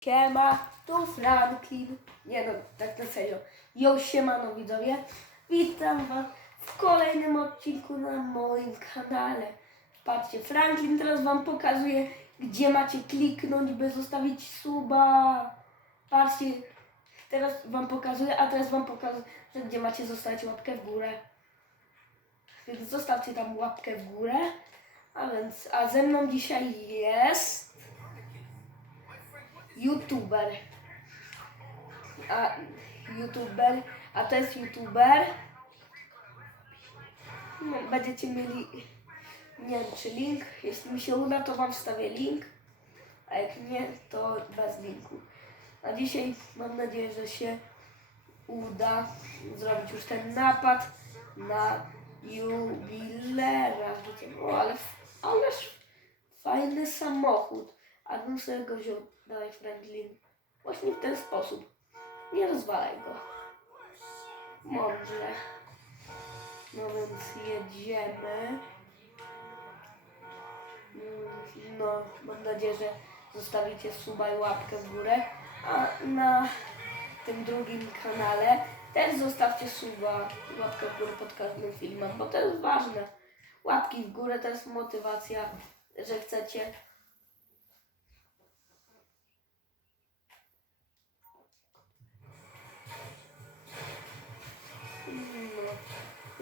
Siema, tu Franklin. Nie no, tak na serio. Jo, siemano widzowie. Witam was w kolejnym odcinku na moim kanale. Patrzcie, Franklin teraz wam pokazuje, gdzie macie kliknąć, by zostawić suba. Patrzcie, teraz wam pokazuję, a teraz wam pokazuję, gdzie macie zostawić łapkę w górę. Więc zostawcie tam łapkę w górę. A więc, a ze mną dzisiaj jest youtuber. A youtuber, a to jest youtuber. No, będziecie mieli, nie wiem czy link. Jeśli mi się uda, to wam wstawię link. A jak nie, to bez linku. A dzisiaj mam nadzieję, że się uda zrobić już ten napad na jubilera. O, ale, ależ fajny samochód. A bym sobie go wziął. Dawaj Franklin. Właśnie w ten sposób. Nie rozwalaj go. Mądrze. No więc jedziemy. No, mam nadzieję, że zostawicie suba i łapkę w górę. A na tym drugim kanale też zostawcie suba i łapkę w górę pod każdym filmem, bo to jest ważne. Łapki w górę to jest motywacja, że chcecie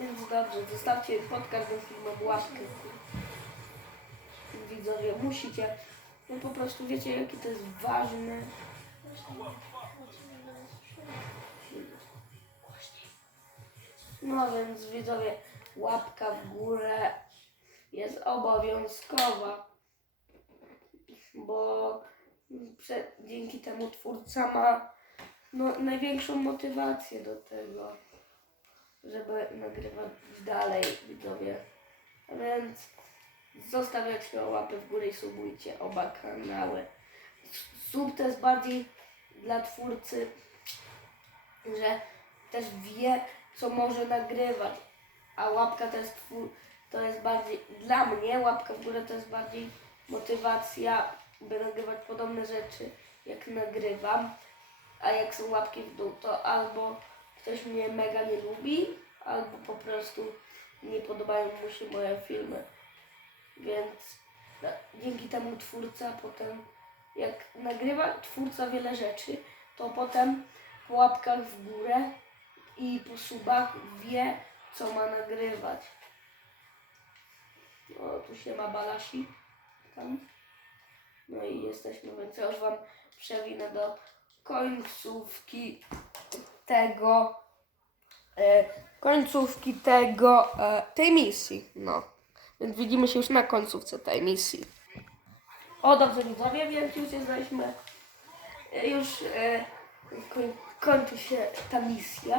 więc dobrze, zostawcie pod każdym filmem łapkę. Widzowie, musicie. No po prostu wiecie, jakie to jest ważne. No więc widzowie, łapka w górę jest obowiązkowa. Bo dzięki temu twórca ma no, największą motywację do tego żeby nagrywać dalej, widzowie. A więc zostawiacie łapę w górę i subujcie oba kanały. Sub to jest bardziej dla twórcy, że też wie, co może nagrywać, a łapka to jest, twór, to jest bardziej, dla mnie łapka w górę to jest bardziej motywacja, by nagrywać podobne rzeczy, jak nagrywam, a jak są łapki w dół, to albo ktoś mnie mega nie lubi, albo po prostu nie podobają mu się moje filmy. Więc no, dzięki temu twórca potem, jak nagrywa twórca wiele rzeczy, to potem po łapkach w górę i po subach wie, co ma nagrywać. O, tu się ma balasi. Tam. No i jesteśmy, więc ja już Wam przewinę do końcówki tego e, końcówki tego e, tej misji. No. Więc widzimy się już na końcówce tej misji. O dobrze widzowie, więc już jesteśmy e, już e, koń, kończy się ta misja.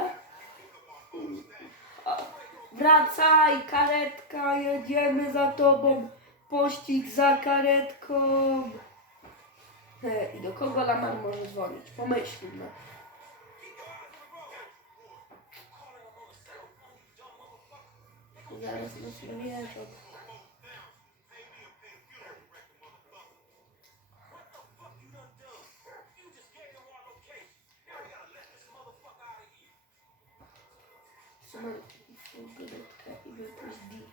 O, wracaj karetka, jedziemy za tobą. Pościg za karetką. E, I do kogo Laman może dzwonić? Pomyślmy. Zaraz nas nie wierzą. Trzymaj furgonetkę i wypuść bit.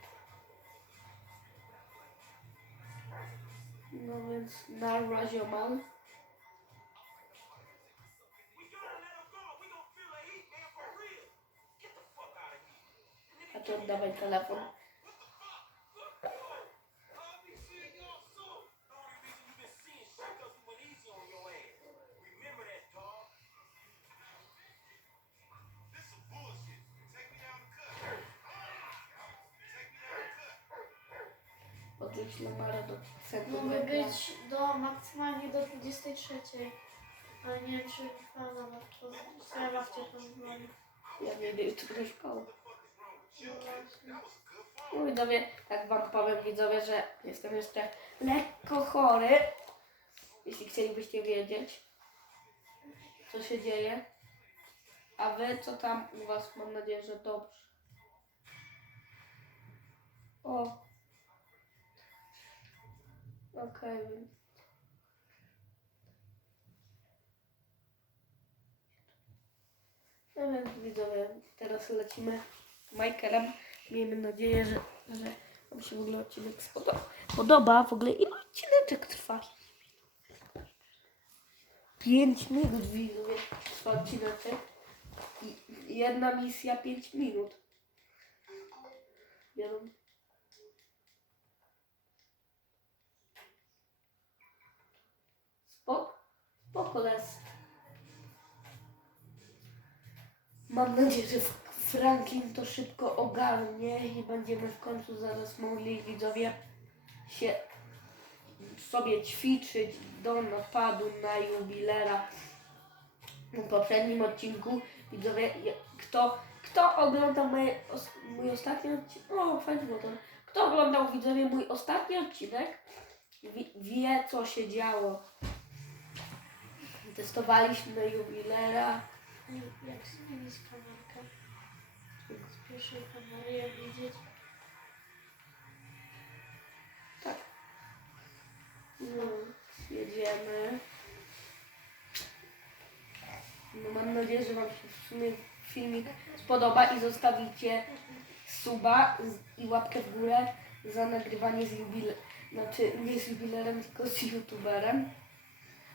No więc na razie mal. Tu oddawaj telefon. Odrzuć Lamara do centrum. Mogę być do maksymalnie do 23. Ale nie wiem, czy faza ma to. Swoja babcia to dzwoni. Ja nie wiem, czy do szkoły. Widzowie, tak wam powiem widzowie, że jestem jeszcze lekko chory. Jeśli chcielibyście wiedzieć, co się dzieje. A wy co tam u was? Mam nadzieję, że dobrze. O. Okej. Okay. No więc widzowie, teraz lecimy Michaelem. Miejmy nadzieję, że, że Wam się w ogóle odcinek spodoba. Podoba w ogóle ile odcineczek trwa? 5 minut widzowie trwa odcineczek. I jedna misja 5 minut. Wiadomo. Spoko, spoko les. Mam nadzieję, że Franklin to szybko ogarnie i będziemy w końcu zaraz mogli widzowie się sobie ćwiczyć do napadu na jubilera. W poprzednim odcinku widzowie, kto, kto oglądał moje, os, mój ostatni odcinek, o fajny motor, kto oglądał widzowie mój ostatni odcinek, wie, wie co się działo. Testowaliśmy jubilera. Jak? Z kamery jak widzieć. Tak. No, jedziemy. No mam nadzieję, że Wam się w sumie filmik spodoba i zostawicie suba i łapkę w górę za nagrywanie z jubilerem. Znaczy nie z jubilerem, tylko z youtuberem.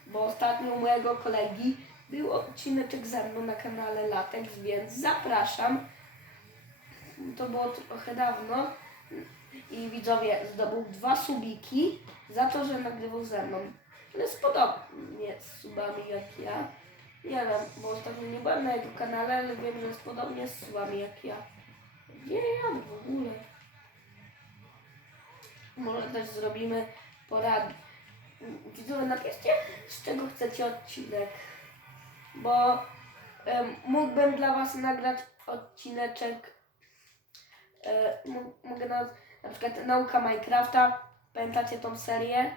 Bo ostatnio mojego kolegi był odcineczek ze mną na kanale Latex, więc zapraszam. To było trochę dawno. I widzowie zdobył dwa subiki za to, że nagrywał ze mną. Ale jest podobnie z subami jak ja. Nie wiem, bo ostatnio nie byłem na jego kanale, ale wiem, że jest podobnie z subami jak ja. Gdzie ja w ogóle? Może też zrobimy porady. Widzowie, napiszcie, z czego chcecie odcinek. Bo em, mógłbym dla Was nagrać odcineczek. E, mogę na, na przykład nauka Minecrafta. Pamiętacie tą serię?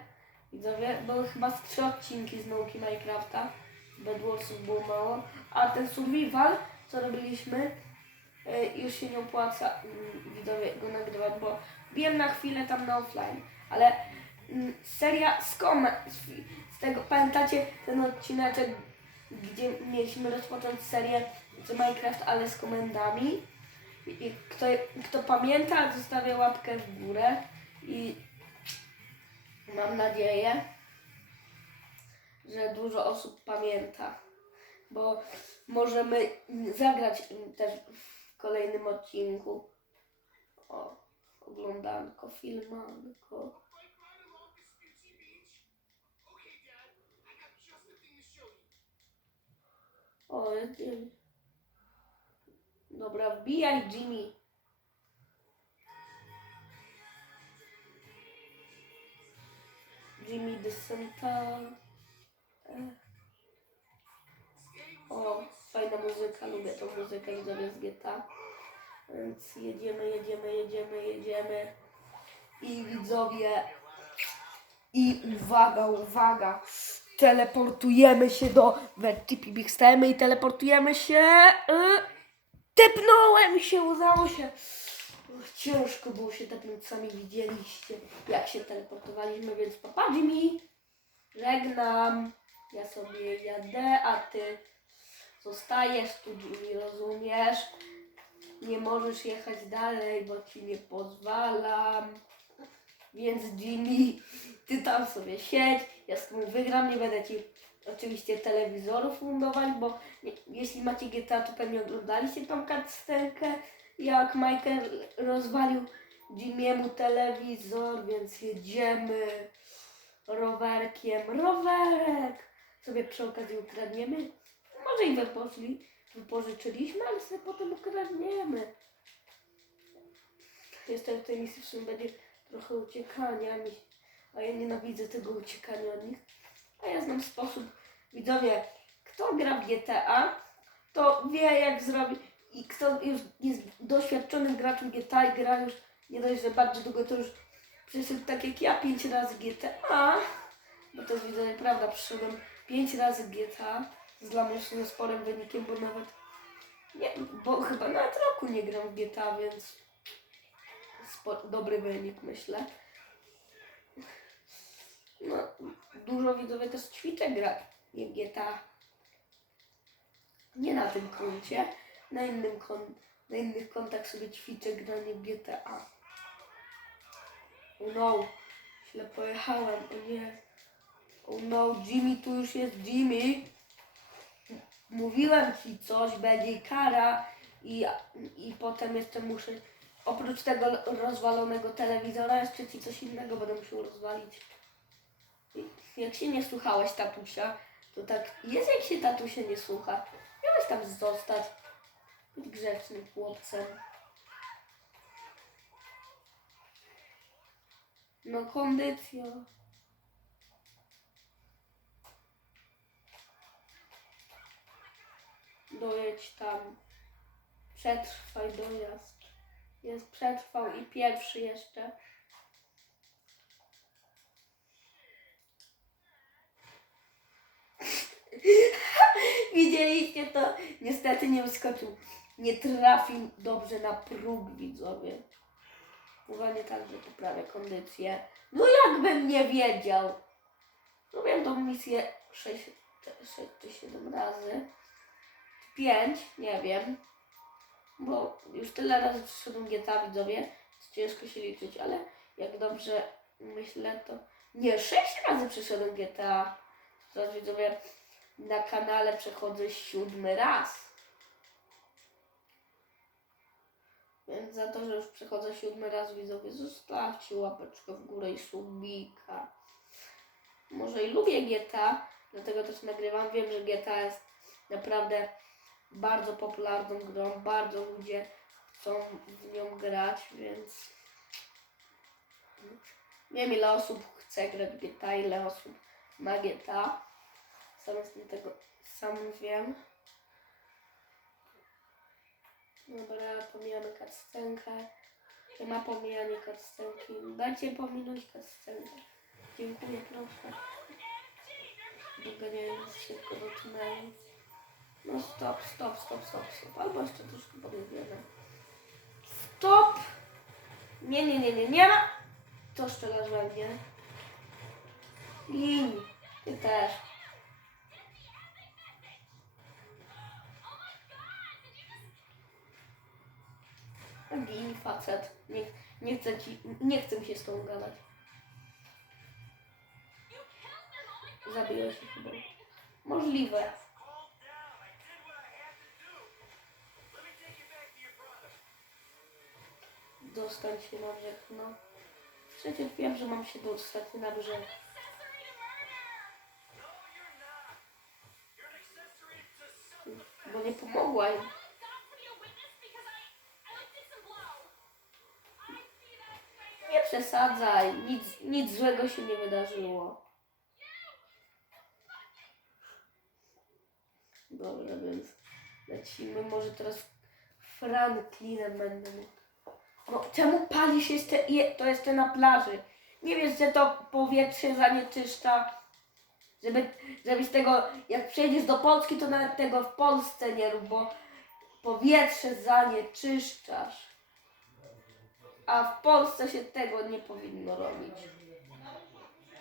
Widzowie, były chyba trzy odcinki z nauki Minecrafta. Bedwarsów było mało. A ten survival, co robiliśmy, e, już się nie opłaca mm, widzowie go nagrywać, bo wiem na chwilę tam na offline. Ale mm, seria z komend, z, tego, pamiętacie ten odcineczek, gdzie mieliśmy rozpocząć serię z Minecraft, ale z komendami? I kto, kto pamięta, zostawia łapkę w górę i mam nadzieję, że dużo osób pamięta, bo możemy zagrać też w kolejnym odcinku. O, oglądanko, filmanko. O, jedziemy. Dobra, wbijaj Jimmy. Jimmy DeSanta. O, fajna muzyka, lubię tą muzykę widzowie z GTA. Więc jedziemy, jedziemy, jedziemy, jedziemy. I widzowie. I uwaga, uwaga. Teleportujemy się do Vertipi Big i teleportujemy się. Y, Tepnąłem się, udało się. Ciężko było się tepnąć, sami widzieliście, jak się teleportowaliśmy, więc popatrz mi. Żegnam. Ja sobie jadę, a ty zostajesz tu, Jimmy, rozumiesz? Nie możesz jechać dalej, bo ci nie pozwalam. Więc Jimmy, ty tam sobie siedź, ja z tobą wygram, nie będę ci oczywiście telewizorów fundować, bo nie, jeśli macie GTA, to pewnie oglądaliście tą cutscenkę, jak Michael rozwalił Jimmy'emu telewizor, więc jedziemy rowerkiem. Rowerek! Sobie przy okazji ukradniemy. Może i wypożyczli, wypożyczyliśmy, ale sobie potem ukradniemy. Jeszcze w tej misji w sumie będzie trochę uciekania, a ja nienawidzę tego uciekania od nich. A ja znam sposób. Widzowie, kto gra w GTA, to wie jak zrobić. I kto już jest doświadczonym graczem GTA i gra już nie dość, że bardzo długo, to już przeszedł tak jak ja pięć razy GTA. Bo to jest widzowie prawda, przeszedłem pięć razy GTA z dla mnie sporym wynikiem, bo nawet nie, bo chyba nawet roku nie gram w GTA, więc spo, dobry wynik myślę. No, dużo widzowie też ćwiczę gra GTA. Nie na tym koncie, na, innym kon, na innych kontach sobie ćwiczę granie GTA. Oh no, źle pojechałem, o nie. Oh no, Jimmy tu już jest Jimmy. Mówiłem ci coś, będzie kara i, i potem jeszcze muszę, oprócz tego rozwalonego telewizora, jeszcze ci coś innego będę musiał rozwalić. Jak się nie słuchałeś tatusia, to tak jest jak się tatusia nie słucha. Miałeś tam zostać. Być grzecznym chłopcem. No kondycja. Dojedź tam. Przetrwaj dojazd. Jest przetrwał i pierwszy jeszcze. Widzieliście to? Niestety nie wyskoczył. Nie trafił dobrze na próg, widzowie. Uważnie także poprawia kondycję. No jakbym nie wiedział. Zrobiłem tą misję 6, 6 czy 7 razy. 5, nie wiem. Bo już tyle razy przyszedłem GTA, widzowie. Ciężko się liczyć, ale jak dobrze myślę, to... Nie, 6 razy przyszedłem GTA. Teraz widzowie na kanale przechodzę siódmy raz. Więc za to, że już przechodzę siódmy raz widzowie, zostawcie łapeczkę w górę i subika. Może i lubię GTA, dlatego też nagrywam. Wiem, że GTA jest naprawdę bardzo popularną grą, bardzo ludzie chcą w nią grać, więc wiem ile osób chce grać GTA, ile osób ma GTA. Sam jestem tego, sam wiem. Dobra, pomijamy cutscenkę. Nie ma pomijania cutscenki. Dajcie pominąć cutscenkę. Dziękuję, proszę. Doganiając szybko do tunelu. No stop, stop, stop, stop, stop. Albo jeszcze troszkę podjedziemy. Stop! Nie, nie, nie, nie, nie ma! To strzelasz we mnie. Gin. Ty też. Gin, facet. Nie, nie chcę ci, nie chcę się z tobą gadać. Zabiłeś się chyba. Możliwe. Dostać się na brzeg, no. Przecież wiem, że mam się dostać na brzeg. Bo nie pomogła. Przesadzaj, nic, nic złego się nie wydarzyło. Dobra, więc lecimy. Może teraz Franklinem będę mógł. No, czemu pali się je, to jeszcze na plaży? Nie wiesz, że to powietrze zanieczyszcza? Żeby, żeby z tego, jak przejdziesz do Polski, to nawet tego w Polsce nie rób, bo powietrze zanieczyszczasz. A w Polsce się tego nie powinno robić.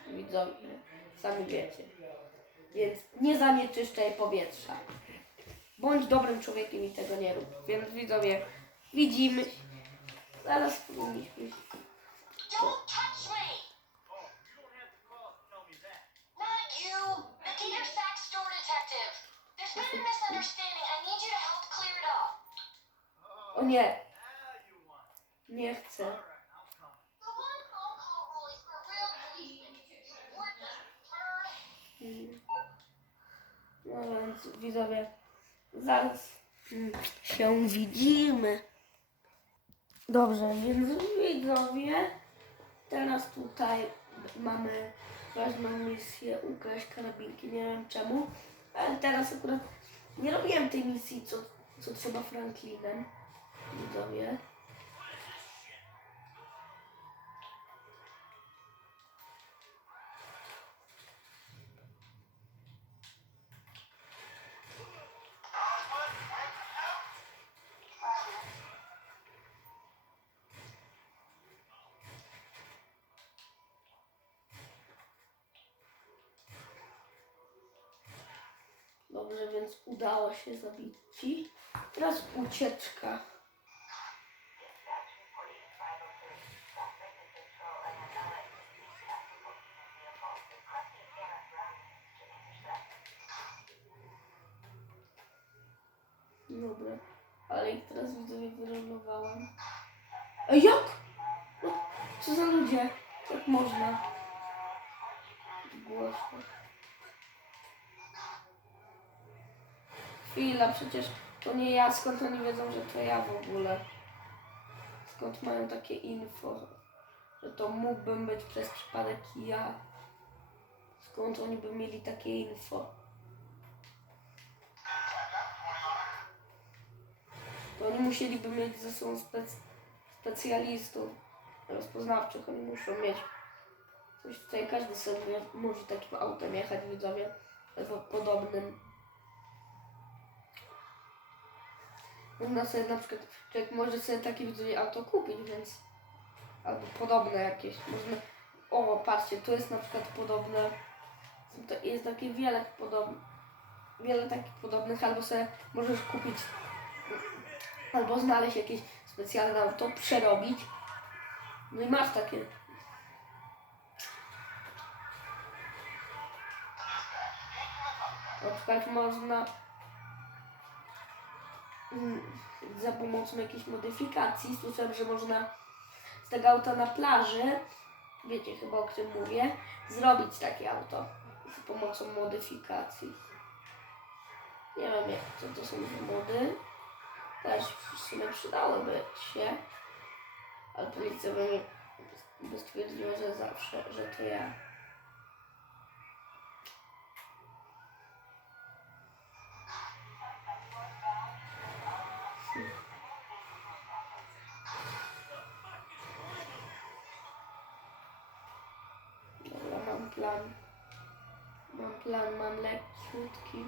Widzowie, sami wiecie. Więc nie zanieczyszczaj powietrza. Bądź dobrym człowiekiem i tego nie rób. Więc widzowie, widzimy. Zaraz powinniśmy. O nie, nie chcę. Mm. No więc widzowie, zaraz mm, się widzimy. Dobrze, więc widzowie, teraz tutaj mamy ważną misję ukraść karabinki, nie wiem czemu, ale teraz akurat nie robiłem tej misji, co, co trzeba Franklinem, widzowie. Więc udało się zabić. Teraz ucieczka. Dobra, ale ich teraz widzowie wyrolowałam. Ej, jak? No, Co za ludzie? Jak można? Głośno. Chwila, przecież to nie ja. Skąd oni wiedzą, że to ja w ogóle? Skąd mają takie info? Że to mógłbym być przez przypadek ja. Skąd oni by mieli takie info? To oni musieliby mieć ze sobą spec specjalistów rozpoznawczych. Oni muszą mieć coś tutaj. Każdy sobie może takim autem jechać, widzowie. Podobnym. Można sobie na przykład, człowiek może sobie takie widzowie auto kupić, więc albo podobne jakieś. Można, o patrzcie, tu jest na przykład podobne, jest takie wiele podobnych, wiele takich podobnych, albo sobie możesz kupić, albo znaleźć jakieś specjalne auto, przerobić, no i masz takie. Na przykład można za pomocą jakiejś modyfikacji, słyszałem, że można z tego auta na plaży, wiecie chyba o czym mówię, zrobić takie auto za pomocą modyfikacji. Nie wiem jak, co to są za mody. Też w sumie przydałyby się, ale policja by stwierdziła, że zawsze, że to ja. Plan, mam lekkiutki.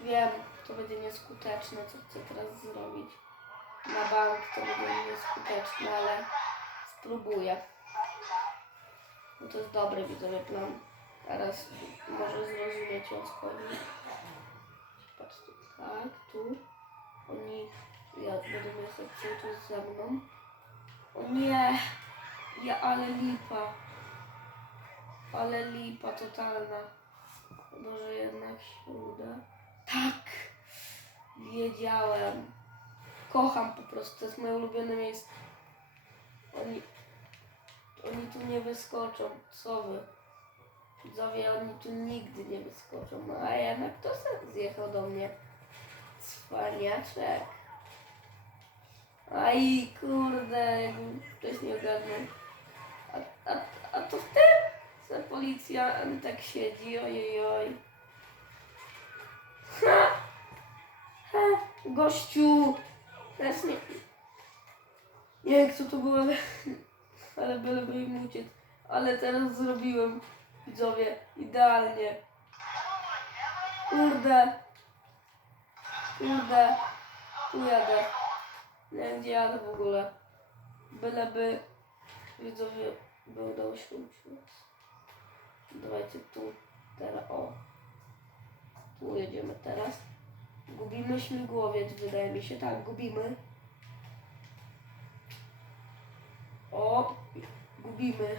Wiem, to będzie nieskuteczne, co chcę teraz zrobić. Na bank to będzie nieskuteczne, ale spróbuję. No to jest dobry widzowie plan. Teraz może zrozumieć o co chodzi. Patrzcie, tak, tu. Oni ja będą jechać cały czas ze mną. O nie! Ja, ale lipa. Ale lipa totalna. Może jednak się uda. Tak! Wiedziałem. Kocham po prostu, to jest moje ulubione miejsce. Oni, oni tu nie wyskoczą. Co wy? Widzowie, oni tu nigdy nie wyskoczą. No a jednak to sam zjechał do mnie. Cwaniaczek. Aj, kurde, jakbym wcześniej ogarnął. A, a, a to w tym se policja tak siedzi, ojej, oj. Ha! Ha! Gościu! Teraz nie... Nie wiem, co to było, ale, ale byleby im uciec. Ale teraz zrobiłem, widzowie, idealnie. Kurde. Kurde. Tu jadę. Nie wiem, gdzie jadę w ogóle. Byleby, widzowie, by udało się uciec. Dawajcie tu, teraz, o. Tu jedziemy teraz. Gubimy śmigłowiec, wydaje mi się. Tak, gubimy. O, gubimy.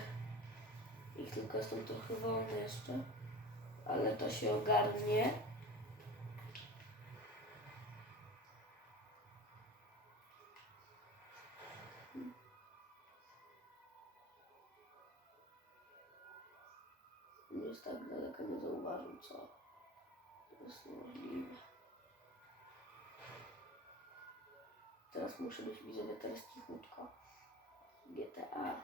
Ich tylko jestem trochę wolny jeszcze. Ale to się ogarnie. Jest tak daleko, nie zauważył co. To jest niemożliwe. Teraz muszę być widzowie, teraz cichutko. GTA.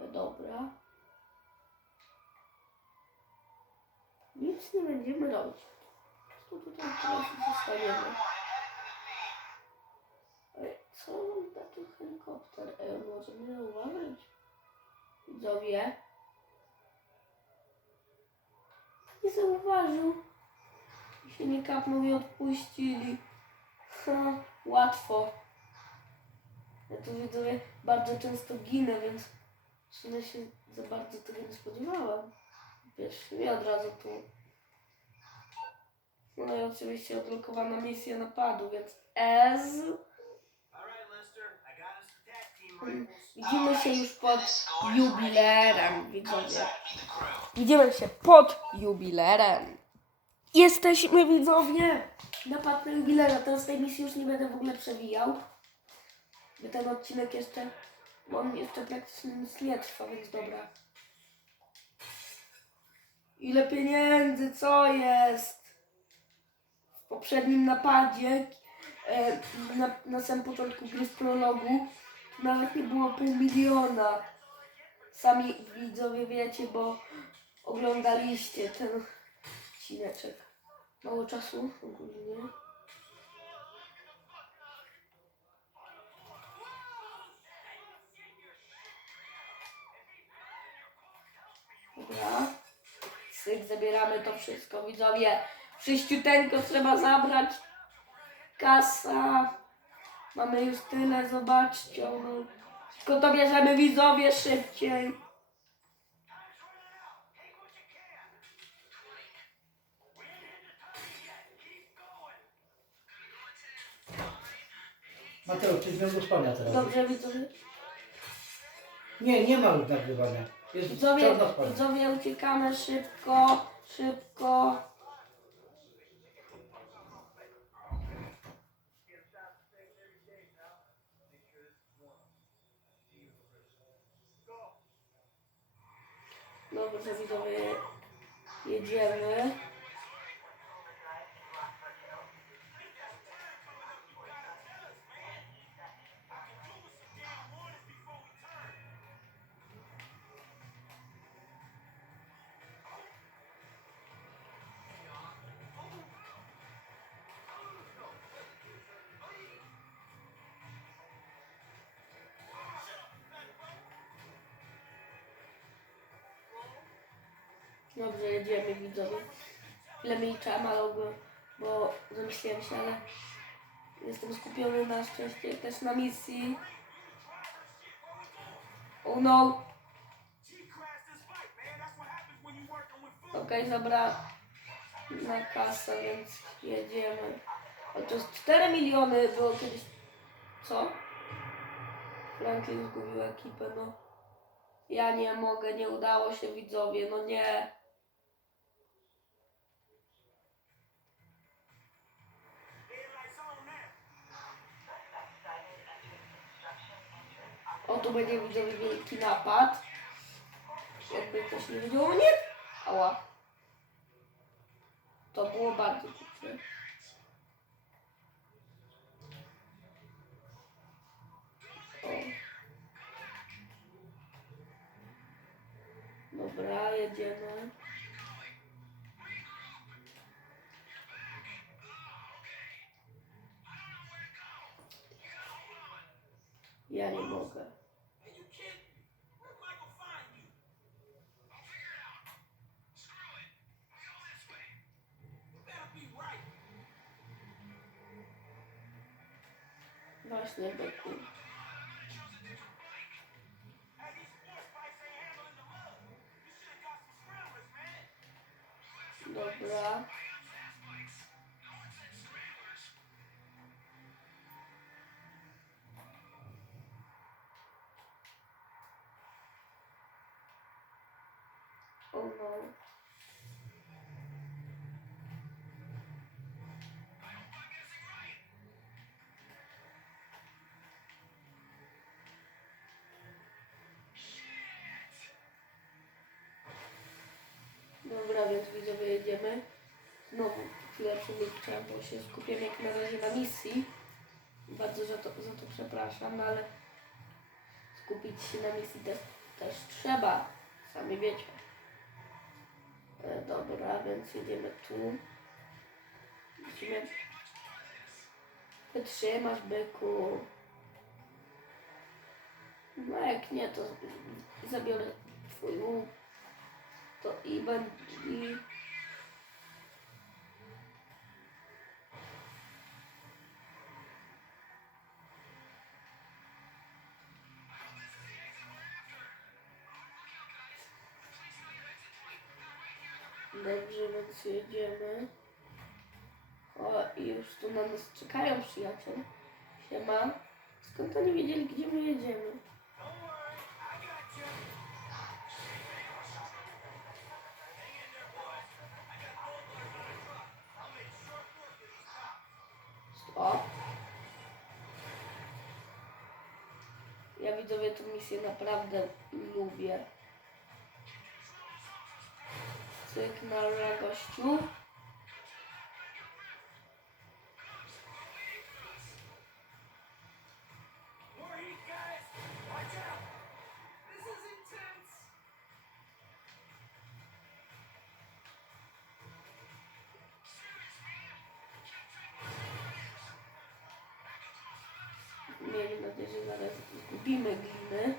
E, Dobra. Nic nie będziemy robić. Co tutaj teraz zostawiemy? Ej, co na ten helikopter? On może mnie zauważyć? Widzowie. Nie zauważył. Się nie kapnął i odpuścili. Ha, łatwo. Ja tu widzowie bardzo często ginę, więc sumie się za bardzo tego nie spodziewałam. Wiesz, nie od razu tu No i oczywiście odblokowana misja napadu, więc S. Widzimy się już pod jubilerem, widzowie. Widzimy się pod jubilerem. Jesteśmy widzowie! Na jubilera. Teraz tej misji już nie będę w ogóle przewijał. By ten odcinek jeszcze. Bo on jeszcze praktycznie nic nie trwa, więc dobra. Ile pieniędzy, co jest? W poprzednim napadzie, e, na, na samym początku gry w prologu, nawet nie było pół miliona. Sami widzowie wiecie, bo oglądaliście ten odcineczek. Mało czasu ogólnie. Dobra. Syk, zabieramy to wszystko, widzowie. Wszyściuteńko trzeba zabrać. Kasa. Mamy już tyle, zobaczcie. No. Tylko to bierzemy widzowie szybciej. Mateusz, ty znowu spania teraz. Dobrze, widzowie. Nie, nie ma już nagrywania. Jest Widzowie, czarna spania. widzowie, uciekamy szybko, szybko. Dobrze, widzowie, jedziemy. Dobrze, jedziemy, widzowie. Chwilę ale ogólnie, bo zamyśliłem się, ale jestem skupiony na szczęście też na misji. Oh no! Okej, dobra. Na kasę, więc jedziemy. Ale to jest 4 miliony było kiedyś. Co? Franklin zgubił ekipę, no. Ja nie mogę, nie udało się widzowie, no nie. O, tu będzie widzowie wielki napad. Jakby ktoś nie wiedział, o nie! Ała. To było bardzo głupie. Dobra, jedziemy. Ja nie mogę. Właśnie, byku. Dobra. No. Dobra, więc widzowie jedziemy. Znowu chwilę przemilczałem, bo się skupiam jak na razie na misji. Bardzo za to, za to przepraszam, no ale skupić się na misji też, też trzeba. Sami wiecie. Dobra, więc jedziemy tu. Musimy wytrzymać byku. No jak nie, to zabiorę twój łuk. To i. I... jedziemy. O, i już tu na nas czekają przyjaciel. Siema. Skąd oni wiedzieli, gdzie my jedziemy? Stop. Ja widzowie tę misję naprawdę lubię. This is intense! Miejmy nadzieję, że zaraz zgubimy gliny.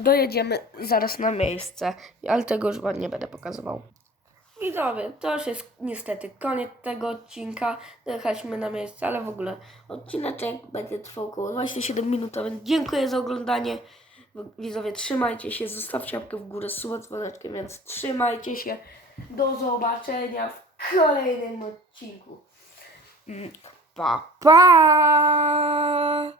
Dojedziemy zaraz na miejsce, ale tego już wam nie będę pokazywał. Widzowie, to już jest niestety koniec tego odcinka. Dojechaliśmy na miejsce, ale w ogóle odcineczek będzie trwał około 27 minut, więc dziękuję za oglądanie. Widzowie, trzymajcie się, zostawcie łapkę w górę, suba dzwoneczkiem, więc trzymajcie się. Do zobaczenia w kolejnym odcinku. Mm, Pa, pa!